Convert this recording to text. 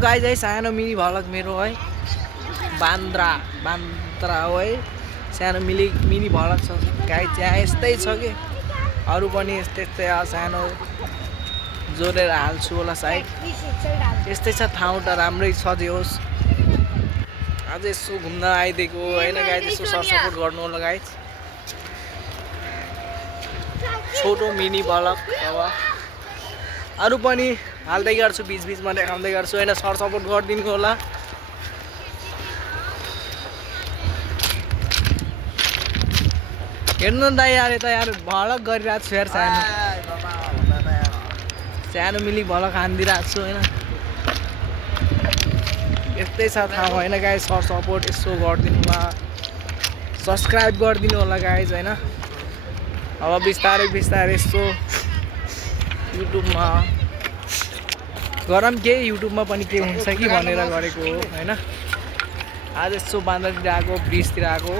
guys है सानो mini भलक मेरो है बान्द्रा हो है सानो मिनी भलक छ गाइज यहाँ यस्तै छ कि अरू पनि यस्तै सानो जोडेर हाल्छु होला सायद यस्तै छ ठाउँ त राम्रै छ जे होस् आज यसो घुम्न आइदिएको होइन गाइज यसो सपोर्ट गर्नु होला गाइज छोटो मिनी भलक अब अरू पनि हाल्दै गर्छु बिचबिचमा देखाउँदै गर्छु होइन सपोर्ट गरिदिनु होला हेर्नु न यार यता यार भलक गरिरहेको छु यार सानो मिली भलक हानिदिरहेको छु होइन यस्तै छ थाहा होइन गाइज सपोर्ट यसो गरिदिनु होला सब्सक्राइब गरिदिनु होला गाइज होइन अब बिस्तारै यसो युट्युबमा गरम के युट्युबमा पनि के हुन्छ कि भनेर गरेको हो होइन आज यसो बान्द्रातिर आएको ब्रिजतिर आएको